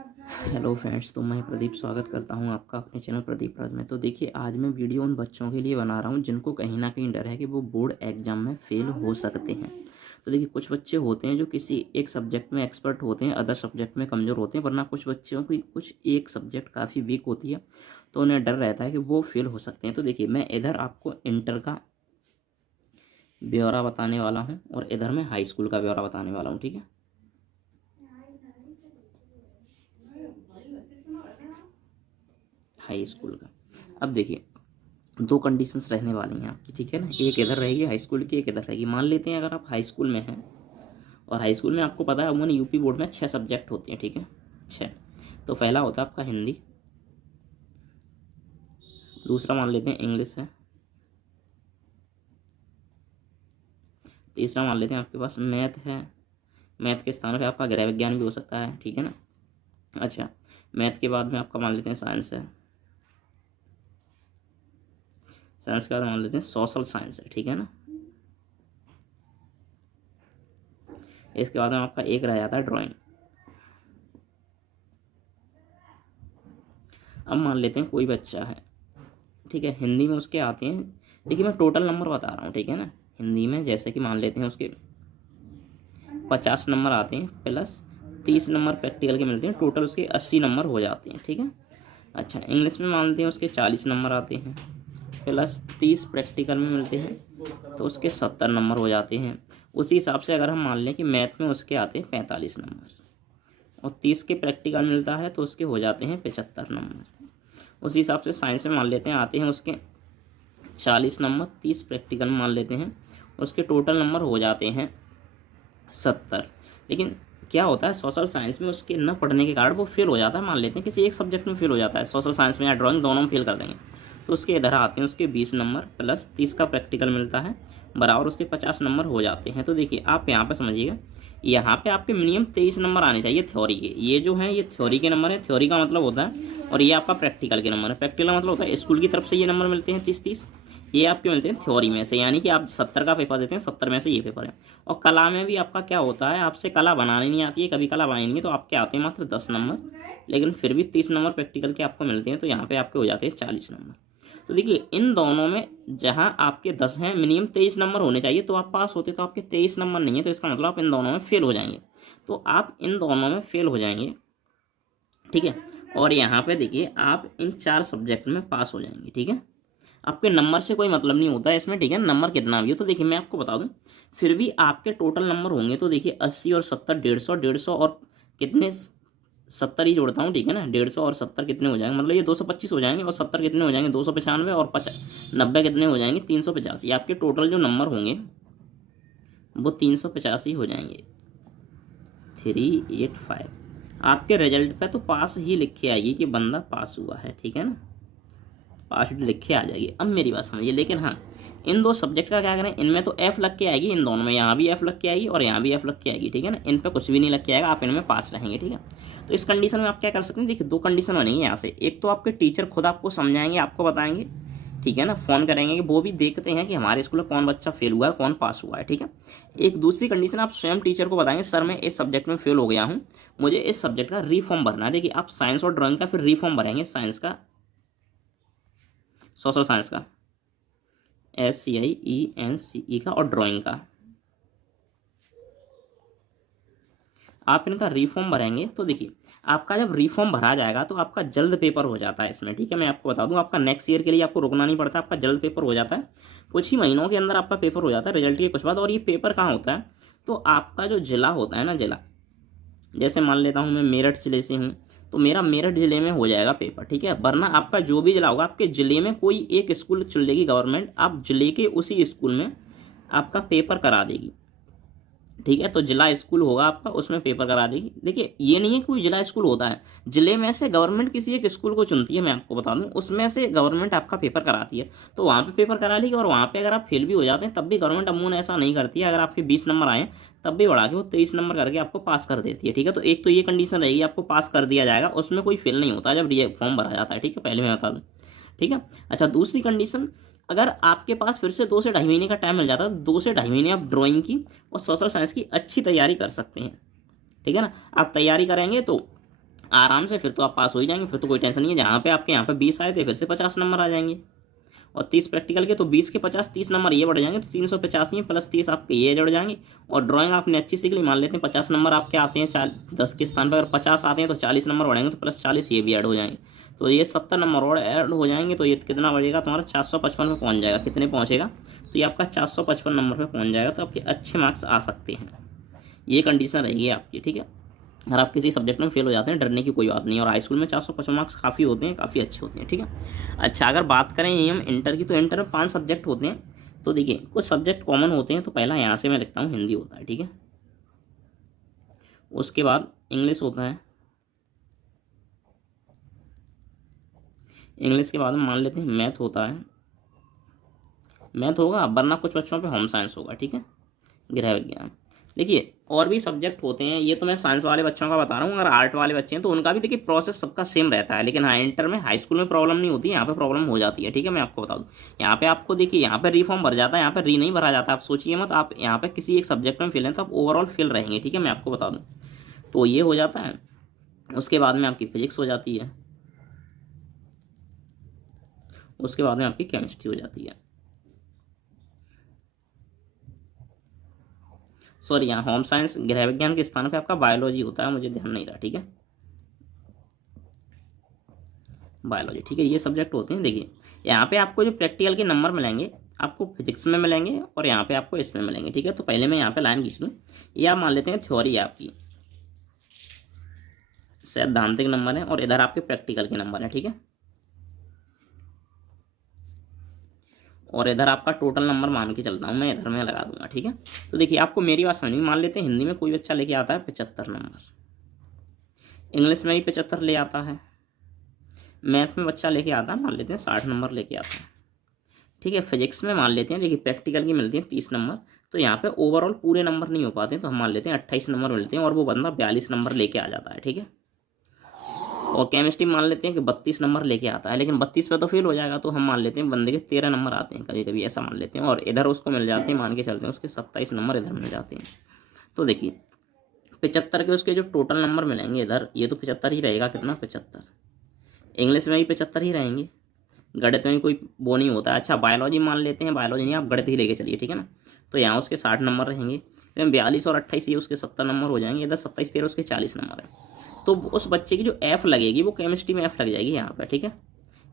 Hello friends, तो मैं प्रदीप स्वागत करता हूं आपका अपने चैनल प्रदीप राज में। तो देखिए, आज मैं वीडियो उन बच्चों के लिए बना रहा हूं जिनको कहीं ना कहीं डर है कि वो बोर्ड एग्जाम में फेल हो सकते हैं। तो देखिए, कुछ बच्चे होते हैं जो किसी एक सब्जेक्ट में एक्सपर्ट होते हैं, अदर सब्जेक्ट में कमज़ोर होते हैं, वरना कुछ बच्चों की कुछ एक सब्जेक्ट काफ़ी वीक होती है, तो उन्हें डर रहता है कि वो फेल हो सकते हैं। तो देखिए, मैं इधर आपको इंटर का ब्यौरा बताने वाला हूँ और इधर मैं हाई स्कूल का ब्यौरा बताने वाला हूँ। ठीक है, हाई स्कूल का। अब देखिए, दो कंडीशंस रहने वाली हैं आपकी, ठीक है ना। एक इधर रहेगी हाई स्कूल की, एक इधर रहेगी। मान लेते हैं अगर आप हाई स्कूल में हैं, और हाई स्कूल में आपको पता है अमूमन यूपी बोर्ड में 6 सब्जेक्ट होते हैं, ठीक है, 6। तो पहला होता है आपका हिंदी, दूसरा मान लेते हैं इंग्लिश है, तीसरा मान लेते हैं आपके पास मैथ है। मैथ के स्थान पे आपका गृह विज्ञान भी हो सकता है, ठीक है ना। अच्छा, मैथ के बाद में आपका मान लेते हैं साइंस है, साइंस के बाद मान लेते हैं सोशल साइंस है, ठीक है ना। इसके बाद में आपका एक रह जाता है ड्राइंग। अब मान लेते हैं कोई बच्चा है, ठीक है, हिंदी में उसके आते हैं, देखिए मैं टोटल नंबर बता रहा हूँ, ठीक है ना। हिंदी में जैसे कि मान लेते हैं उसके 50 नंबर आते हैं, प्लस 30 नंबर प्रैक्टिकल के मिलते हैं, टोटल उसके 80 नंबर हो जाते हैं, ठीक है। अच्छा, इंग्लिश में मानते हैं उसके 40 नंबर आते हैं, प्लस 30 प्रैक्टिकल में मिलते हैं, तो उसके 70 नंबर हो जाते हैं। उसी हिसाब से अगर हम मान लें कि मैथ में उसके आते हैं 45 नंबर और 30 के प्रैक्टिकल मिलता है, तो उसके हो जाते हैं 75 नंबर। उसी हिसाब से साइंस में मान लेते हैं आते हैं उसके 40 नंबर, 30 प्रैक्टिकल में मान लेते हैं, उसके टोटल नंबर हो जाते हैं 70। लेकिन क्या होता है, सोशल साइंस में उसके न पढ़ने के कारण वो फेल हो जाता है। मान लेते हैं किसी एक सब्जेक्ट में फेल हो जाता है, सोशल साइंस में या ड्राइंग, दोनों में फेल कर देंगे, तो उसके इधर आते हैं उसके 20 नंबर प्लस 30 का प्रैक्टिकल मिलता है, बराबर उसके 50 नंबर हो जाते हैं। तो देखिए, आप यहाँ पे समझिएगा, यहाँ पे आपके मिनिमम 23 नंबर आने चाहिए थ्योरी के। ये जो है ये थ्योरी के नंबर है, थ्योरी का मतलब होता है, और ये आपका प्रैक्टिकल के नंबर है। प्रैक्टिकल का मतलब होता है स्कूल की तरफ से ये नंबर मिलते हैं 30-30, ये आपके मिलते हैं थ्योरी में से, यानी कि आप 70 का पेपर देते हैं, 70 में से ये पेपर है। और कला में भी आपका क्या होता है, आपसे कला बनानी नहीं आती है, कभी कला बनाई नहीं है, तो आपके आते हैं मात्र 10 नंबर, लेकिन फिर भी 30 नंबर प्रैक्टिकल के आपको मिलते हैं, तो यहाँ पे आपके हो जाते हैं 40 नंबर। तो देखिए, इन दोनों में जहाँ आपके 10 हैं, मिनिमम 23 नंबर होने चाहिए तो आप पास होते, तो आपके 23 नंबर नहीं है, तो इसका मतलब आप इन दोनों में फेल हो जाएंगे। तो आप इन दोनों में फेल हो जाएंगे, ठीक है। और यहाँ पे देखिए, आप इन 4 सब्जेक्ट में पास हो जाएंगे, ठीक है। आपके नंबर से कोई मतलब नहीं होता है इसमें, ठीक है, नंबर कितना भी हो। तो देखिए, मैं आपको बता दूं, फिर भी आपके टोटल नंबर होंगे, तो देखिए 80 और 70, 150, 150 और कितने, 70 ही जोड़ता हूँ, ठीक है ना। 150 और 70 कितने हो जाएंगे, मतलब ये 225 हो जाएंगे, और 70 कितने हो जाएंगे, 295, और 90 कितने हो जाएंगे, 385। आपके टोटल जो नंबर होंगे वो 385 हो जाएंगे, 385। आपके रिजल्ट पे तो पास ही लिख के आइए कि बंदा पास हुआ है, ठीक है ना, पास लिख के आ जाएगी। अब मेरी बात समझिए, लेकिन हाँ, इन दो सब्जेक्ट का क्या करें, इनमें तो एफ लग के आएगी, इन दोनों में, यहाँ भी एफ लग के आएगी और यहाँ भी एफ लग के आएगी, ठीक है ना। इन पे कुछ भी नहीं लग के आएगा, आप इनमें पास रहेंगे, ठीक है। तो इस कंडीशन में आप क्या कर सकते हैं, देखिए 2 कंडीशन बनेंगी यहाँ से। एक तो आपके टीचर खुद आपको समझाएंगे, आपको बताएंगे, ठीक है ना, फ़ोन करेंगे कि वो भी देखते हैं कि हमारे स्कूल में कौन बच्चा फेल हुआ है, कौन पास हुआ है, ठीक है। एक दूसरी कंडीशन, आप स्वयं टीचर को बताएंगे, सर मैं इस सब्जेक्ट में फेल हो गया हूँ, मुझे इस सब्जेक्ट का रीफॉर्म भरना है। देखिए, आप साइंस और ड्राइंग का फिर रीफॉर्म भरेंगे, साइंस का, सोशल साइंस का, SCIENCE का, और ड्राइंग का आप इनका रिफॉर्म भरेंगे। तो देखिए, आपका जब रिफॉर्म भरा जाएगा तो आपका जल्द पेपर हो जाता है इसमें, ठीक है। मैं आपको बता दूं, आपका नेक्स्ट ईयर के लिए आपको रुकना नहीं पड़ता, आपका जल्द पेपर हो जाता है, कुछ ही महीनों के अंदर आपका पेपर हो जाता है रिजल्ट के कुछ बाद। और ये पेपर कहाँ होता है, तो आपका जो जिला होता है ना, जिला, जैसे मान लेता हूँ मैं मेरठ जिले से हूँ, तो मेरा मेरठ जिले में हो जाएगा पेपर, ठीक है। वरना आपका जो भी जिला होगा, आपके जिले में कोई एक स्कूल चुन लेगी गवर्नमेंट, आप जिले के उसी स्कूल में आपका पेपर करा देगी, ठीक है। तो जिला स्कूल होगा आपका, उसमें पेपर करा देगी। देखिए, ये नहीं है कि कोई जिला स्कूल होता है, जिले में से गवर्नमेंट किसी एक स्कूल को चुनती है, मैं आपको बता दूं, उसमें से गवर्नमेंट आपका पेपर कराती है, तो वहाँ पे पेपर करा लेगी। और वहाँ पे अगर आप फेल भी हो जाते हैं, तब भी गवर्नमेंट अमूमन ऐसा नहीं करती है, अगर आपके 20 नंबर आए तब भी बढ़ा के वो 23 नंबर करके आपको पास कर देती है, ठीक है। तो एक तो ये कंडीशन रहेगी, आपको पास कर दिया जाएगा, उसमें कोई फेल नहीं होता जब फॉर्म भरा जाता है, ठीक है, पहले मैं बता दूँ, ठीक है। अच्छा, दूसरी कंडीशन, अगर आपके पास फिर से 2 से ढाई महीने का टाइम मिल जाता है, 2 से ढाई महीने आप ड्राइंग की और सोशल साइंस की अच्छी तैयारी कर सकते हैं, ठीक है ना। आप तैयारी करेंगे तो आराम से फिर तो आप पास हो ही जाएंगे, फिर तो कोई टेंशन नहीं है। जहाँ पे आपके यहाँ पे 20 आए थे फिर से 50 नंबर आ जाएंगे, और 30 प्रैक्टिकल के, तो 20 के 50 30 नंबर ये बढ़ जाएंगे, तो 385 प्लस 30 आपके ये जुड़ जाएंगे। और ड्राइंग आपने अच्छी सीख ली, मान लेते हैं 50 नंबर आपके आते हैं, 10 के स्थान पर अगर 50 आते हैं तो 40 नंबर बढ़ेंगे, तो प्लस 40 ये भी ऐड हो जाएंगे, तो ये 70 नंबर और ऐड हो जाएंगे। तो ये कितना बढ़ेगा तुम्हारा 455 पे पहुँच जाएगा। कितने पहुँचेगा, तो ये आपका 455 नंबर पर पहुँच जाएगा, तो आपके अच्छे मार्क्स आ सकते हैं। ये कंडीशन रहेगी आपकी, ठीक है। अगर आप किसी सब्जेक्ट में फेल हो जाते हैं, डरने की कोई बात नहीं है। और हाई स्कूल में 455 मार्क्स काफ़ी होते हैं, काफ़ी अच्छे होते हैं, ठीक है। अच्छा, अगर बात करें ये हम इंटर की, तो इंटर में 5 सब्जेक्ट होते हैं। तो देखिए कुछ सब्जेक्ट कॉमन होते हैं, तो पहला यहाँ से मैं लिखता हूँ हिंदी होता है, ठीक है। उसके बाद इंग्लिश होता है, इंग्लिश के बाद हम मान लेते हैं मैथ होता है, मैथ होगा, वरना कुछ बच्चों पे होम साइंस होगा, ठीक है, गृह विज्ञान। देखिए और भी सब्जेक्ट होते हैं, ये तो मैं साइंस वाले बच्चों का बता रहा हूँ। अगर आर्ट वाले बच्चे हैं तो उनका भी देखिए प्रोसेस सबका सेम रहता है, लेकिन हाँ इंटर में हाई स्कूल में प्रॉब्लम नहीं होती है, यहाँ पे प्रॉब्लम हो जाती है, ठीक है। मैं आपको बता दूँ, यहाँ पे आपको देखिए यहाँ पे रीफॉर्म भर जाता है, यहाँ पे री नहीं भरा जाता। आप सोचिए मत, आप यहाँ पे किसी एक सब्जेक्ट में फेल हैं तो आप ओवरऑल फेल रहेंगे, ठीक है, मैं आपको बता दूँ। तो ये हो जाता है। उसके बाद में आपकी फिजिक्स हो जाती है, उसके बाद में आपकी केमिस्ट्री हो जाती है, सॉरी यहाँ होम साइंस गृह विज्ञान के स्थान पे आपका बायोलॉजी होता है, मुझे ध्यान नहीं रहा, ठीक है, बायोलॉजी, ठीक है। ये सब्जेक्ट होते हैं। देखिए यहाँ पे आपको जो प्रैक्टिकल के नंबर मिलेंगे, आपको फिजिक्स में मिलेंगे और यहाँ पे आपको इसमें मिलेंगे, ठीक है। तो पहले मैं यहाँ पे लाइन खींच लूँ, ये आप मान लेते हैं थ्योरी है आपकी, सैद्धांतिक नंबर है, और इधर आपके प्रैक्टिकल के नंबर है, ठीक है। और इधर आपका टोटल नंबर मान के चलता हूँ मैं, इधर मैं लगा दूंगा, ठीक है। तो देखिए आपको मेरी बात समझ में, मान लेते हैं हिंदी में कोई बच्चा लेके आता है 75 नंबर, इंग्लिश में भी 75 ले आता है, मैथ में बच्चा लेके आता है मान लेते हैं 60 नंबर लेके आता है, ठीक है। फिजिक्स में मान लेते हैं, देखिए प्रैक्टिकल की मिलती है 30 नंबर, तो यहाँ पे ओवरऑल पूरे नंबर नहीं हो पाते, तो हम मान लेते हैं 28 नंबर मिलते हैं, और वो बंदा 42 नंबर लेके आ जाता है, ठीक है। और केमिस्ट्री मान लेते हैं कि 32 नंबर लेके आता है, लेकिन 32 पे तो फेल हो जाएगा, तो हम मान लेते हैं बंदे के 13 नंबर आते हैं, कभी कभी ऐसा मान लेते हैं, और इधर उसको मिल जाते हैं, मान के चलते हैं उसके 27 नंबर इधर मिल जाते हैं। तो देखिए 75 के उसके जो टोटल नंबर मिलेंगे इधर, ये तो 75 ही रहेगा, कितना 75, इंग्लिश में भी 75 ही रहेंगे, गणित में भी कोई वो नहीं होता। अच्छा बायोलॉजी मान लेते हैं, बायोलॉजी नहीं आप गणित ही लेके चलिए, ठीक है ना। तो यहाँ उसके 60 नंबर रहेंगे, लेकिन 42 और 28 ये उसके 70 नंबर हो जाएंगे, इधर 27 13 उसके 40 नंबर है। तो उस बच्चे की जो एफ लगेगी वो केमिस्ट्री में एफ लग जाएगी यहाँ पर, ठीक है।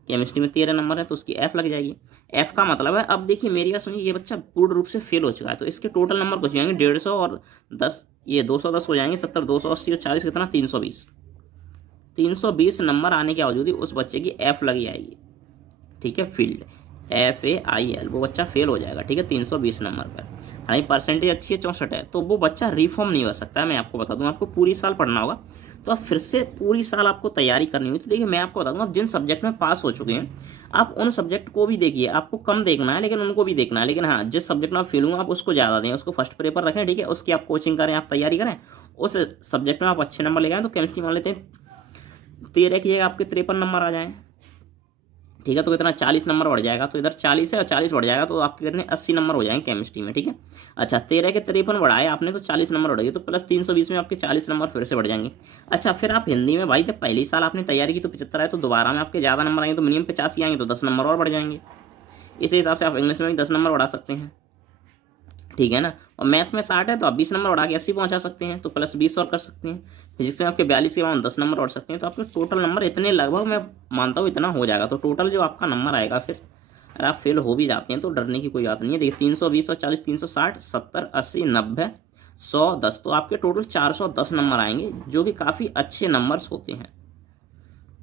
केमिस्ट्री में 13 नंबर है तो उसकी एफ लग जाएगी। एफ का मतलब है, अब देखिए मेरी बात सुनिए, ये बच्चा पूर्ण रूप से फेल हो चुका है, तो इसके टोटल नंबर कुछ जाएंगे 150 और 10, ये 210 हो जाएंगे, 70 280 और 40 कितना 320, 320 नंबर आने के बावजूद ही उस बच्चे की एफ लग जाएगी, ठीक है। फील्ड FAIL, वो बच्चा फेल हो जाएगा, ठीक है, 320 नंबर पर। हालांकि परसेंटेज अच्छी है 64 है, तो वो बच्चा रिफॉर्म नहीं कर सकता है। मैं आपको बता दूं, आपको पूरी साल पढ़ना होगा, तो आप फिर से पूरी साल आपको तैयारी करनी होगी। तो देखिए मैं आपको बता दूं, आप जिन सब्जेक्ट में पास हो चुके हैं आप उन सब्जेक्ट को भी देखिए, आपको कम देखना है लेकिन उनको भी देखना है, लेकिन हाँ जिस सब्जेक्ट में आप फेल हुए आप उसको ज़्यादा दें, उसको फर्स्ट पेपर रखें, ठीक है। उसकी आप कोचिंग करें, आप तैयारी करें, उस सब्जेक्ट में आप अच्छे नंबर ले आए। तो केमिस्ट्री मान लेते हैं 13 की जगह आपके 53 नंबर आ जाएँ, ठीक है। तो कितना 40 नंबर बढ़ जाएगा, तो इधर 40 है और 40 बढ़ जाएगा, तो आपके कितने 80 नंबर हो जाएंगे केमिस्ट्री में, ठीक है। अच्छा 13 के 53 बढ़ाए आपने तो 40 नंबर बढ़ेगी, तो प्लस 320 में आपके 40 नंबर फिर से बढ़ जाएंगे। अच्छा फिर आप हिंदी में भाई जब पहली साल आपने तैयारी की तो 75 आए, तो दोबारा में आपके ज़्यादा नंबर आएंगे, तो मिनिमम 85 आएंगे, तो 10 नंबर और बढ़ जाएंगे। इसी हिसाब से आप इंग्लिश में भी 10 नंबर बढ़ा सकते हैं, ठीक है ना। और मैथ में 60 है तो आप 20 नंबर बढ़ा के 80 पहुंचा सकते हैं, तो प्लस 20 और कर सकते हैं। फिजिक्स में आपके 42 के बाद 10 नंबर बढ़ सकते हैं, तो आपके टोटल नंबर इतने लगभग मैं मानता हूँ इतना हो जाएगा। तो टोटल जो आपका नंबर आएगा, फिर अगर आप फेल हो भी जाते हैं तो डरने की कोई बात नहीं है। देखिए 320 और 40, 360, 70, 80, 90, 100, 10, तो आपके टोटल 410 नंबर आएंगे, जो कि काफ़ी अच्छे नंबर्स होते हैं।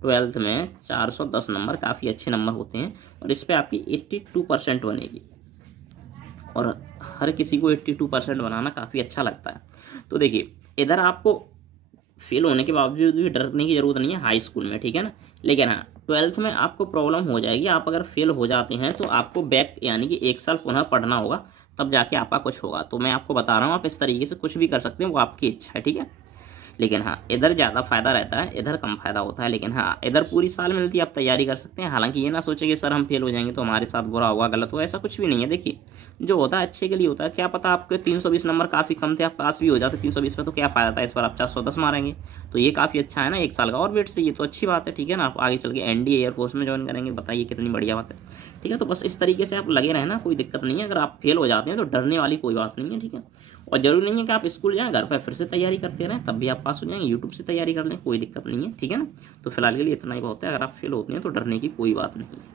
12th में 410 नंबर काफ़ी अच्छे नंबर होते हैं, और इस पर आपकी 82% बनेगी, और हर किसी को 82% बनाना काफ़ी अच्छा लगता है। तो देखिए इधर आपको फेल होने के बावजूद भी डरने की ज़रूरत नहीं है हाई स्कूल में, ठीक है ना। लेकिन हाँ 12th में आपको प्रॉब्लम हो जाएगी, आप अगर फेल हो जाते हैं तो आपको बैक यानी कि 1 साल पुनः पढ़ना होगा, तब जाके आपका कुछ होगा। तो मैं आपको बता रहा हूँ आप इस तरीके से कुछ भी कर सकते हैं, वो आपकी इच्छा है, ठीक है। लेकिन हाँ इधर ज़्यादा फायदा रहता है, इधर कम फायदा होता है। लेकिन हाँ इधर पूरी साल मिलती है, आप तैयारी कर सकते हैं। हालांकि ये ना सोचे कि सर हम फेल हो जाएंगे तो हमारे साथ बुरा होगा, गलत होगा, ऐसा कुछ भी नहीं है। देखिए जो होता है अच्छे के लिए होता है। क्या पता आपके 320 नंबर काफ़ी कम थे, आप पास भी हो जाते 320 पे, तो क्या फ़ायदा था, इस पर आप 410 मारेंगे। तो ये काफ़ी अच्छा है ना, 1 साल का और वेट से, ये तो अच्छी बात है। ठीक है ना, आप आगे चल के एनडीए एयरफोर्स में ज्वाइन करेंगे, बताइए कितनी बढ़िया बात है। ठीक है, तो बस इस तरीके से आप लगे रहना, कोई दिक्कत नहीं है। अगर आप फेल हो जाते हैं तो डरने वाली कोई बात नहीं है। ठीक है, और ज़रूरी नहीं है कि आप स्कूल जाएँ, घर पर फिर से तैयारी करते रहें, तब भी आप पास हो जाएंगे। यूट्यूब से तैयारी कर लें, कोई दिक्कत नहीं है। ठीक है ना, तो फिलहाल के लिए इतना ही बहुत है। अगर आप फेल होते हैं तो डरने की कोई बात नहीं है।